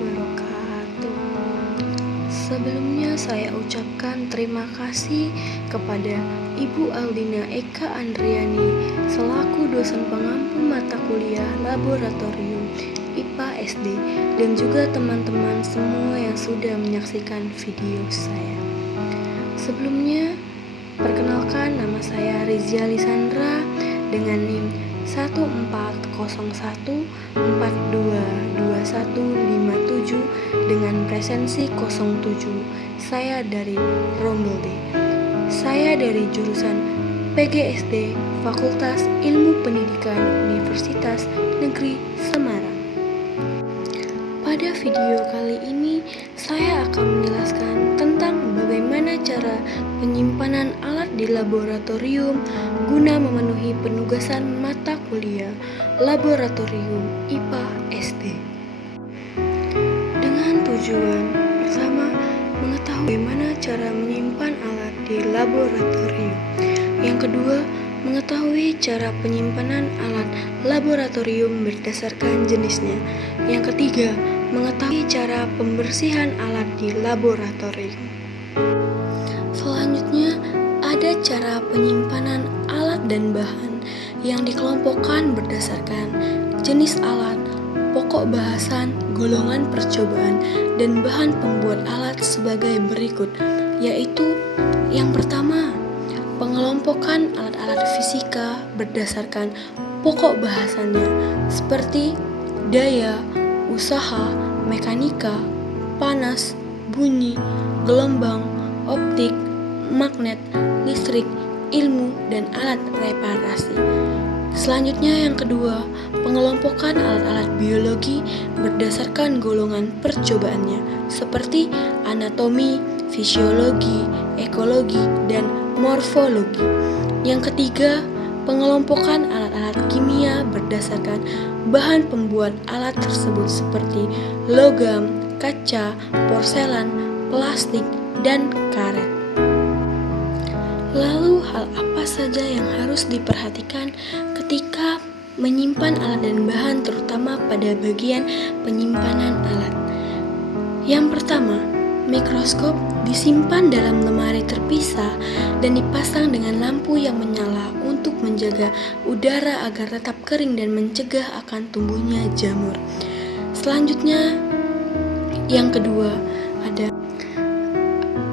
wabarakatuh. Sebelumnya saya ucapkan terima kasih kepada Ibu Aldina Eka Andriani selaku dosen pengampu mata kuliah Laboratorium IPA SD dan juga teman-teman semua yang sudah menyaksikan video saya. Sebelumnya, perkenalkan nama saya Rizia Lisandra dengan NIM 1401422157 dengan presensi 07. Saya dari Rombel D. Saya dari jurusan PGSD Fakultas Ilmu Pendidikan Universitas Negeri Semarang. Pada video kali ini saya akan menjelaskan tentang bagaimana cara penyimpanan alat di laboratorium guna memenuhi penugasan mata kuliah Laboratorium IPA SD. Dengan tujuan pertama, mengetahui bagaimana cara menyimpan alat di laboratorium. Yang kedua, mengetahui cara penyimpanan alat laboratorium berdasarkan jenisnya. Yang ketiga, mengetahui cara pembersihan alat di laboratorium. Selanjutnya, ada cara penyimpanan alat dan bahan yang dikelompokkan berdasarkan jenis alat, pokok bahasan, golongan percobaan, dan bahan pembuat alat sebagai berikut, yaitu yang pertama, pengelompokan alat-alat fisika berdasarkan pokok bahasannya, seperti daya, usaha, mekanika, panas, bunyi, gelombang, optik, magnet, listrik, ilmu, dan alat reparasi. Selanjutnya yang kedua, pengelompokan alat-alat biologi berdasarkan golongan percobaannya, seperti anatomi, fisiologi, ekologi, dan morfologi. Yang ketiga, pengelompokan alat-alat kimia berdasarkan bahan pembuat alat tersebut seperti logam, kaca, porselen, plastik, dan karet. Lalu hal apa saja yang harus diperhatikan ketika menyimpan alat dan bahan terutama pada bagian penyimpanan alat? Yang pertama, mikroskop disimpan dalam lemari terpisah dan dipasang dengan lampu yang menyala untuk menjaga udara agar tetap kering dan mencegah akan tumbuhnya jamur. Selanjutnya, yang kedua, ada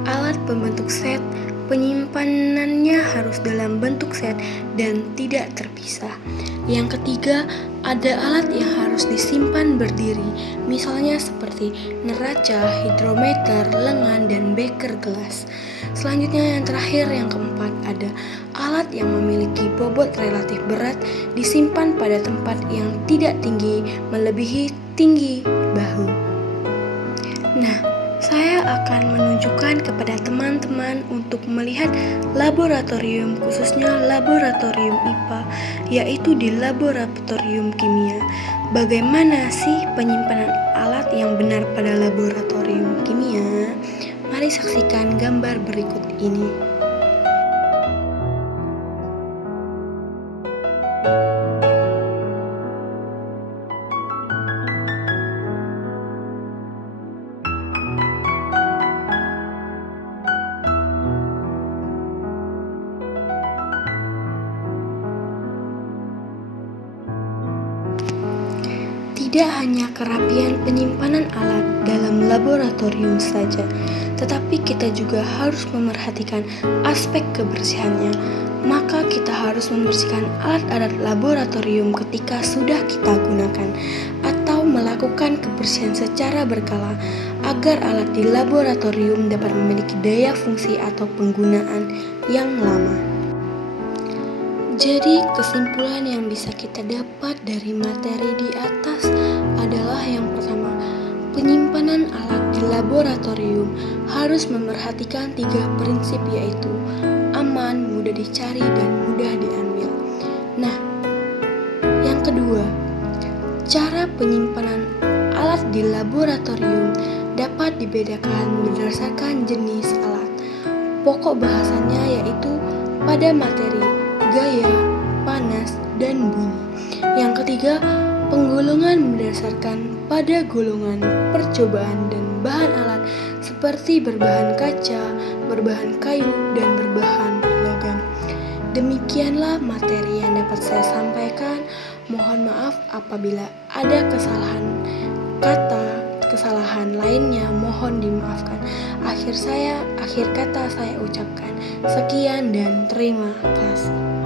alat pembentuk set. Penyimpanannya harus dalam bentuk set dan tidak terpisah. Yang ketiga, ada alat yang harus disimpan berdiri, misalnya seperti neraca, hidrometer, lengan, dan beker gelas. Selanjutnya yang terakhir, yang keempat, ada alat yang memiliki bobot relatif berat disimpan pada tempat yang tidak tinggi melebihi tinggi bahu. Nah, saya akan menunjukkan kepada teman-teman untuk melihat laboratorium, khususnya laboratorium IPA, yaitu di laboratorium kimia. Bagaimana sih penyimpanan alat yang benar pada laboratorium kimia? Mari saksikan gambar berikut ini. Tidak hanya kerapian penyimpanan alat dalam laboratorium saja, tetapi kita juga harus memerhatikan aspek kebersihannya. Maka kita harus membersihkan alat-alat laboratorium ketika sudah kita gunakan, atau melakukan kebersihan secara berkala agar alat di laboratorium dapat memiliki daya fungsi atau penggunaan yang lama. Jadi kesimpulan yang bisa kita dapat dari materi di atas adalah yang pertama, penyimpanan alat di laboratorium harus memerhatikan 3 prinsip, yaitu aman, mudah dicari, dan mudah diambil. Nah, yang kedua, cara penyimpanan alat di laboratorium dapat dibedakan berdasarkan jenis alat. Pokok bahasannya yaitu pada materi, gaya, panas, dan bunyi. Yang ketiga, Penggolongan berdasarkan pada golongan percobaan dan bahan alat seperti berbahan kaca, berbahan kayu, dan berbahan logam. Demikianlah materi yang dapat saya sampaikan. Mohon maaf apabila ada kesalahan kata, kesalahan lainnya mohon dimaafkan. Akhir kata saya ucapkan sekian dan terima kasih.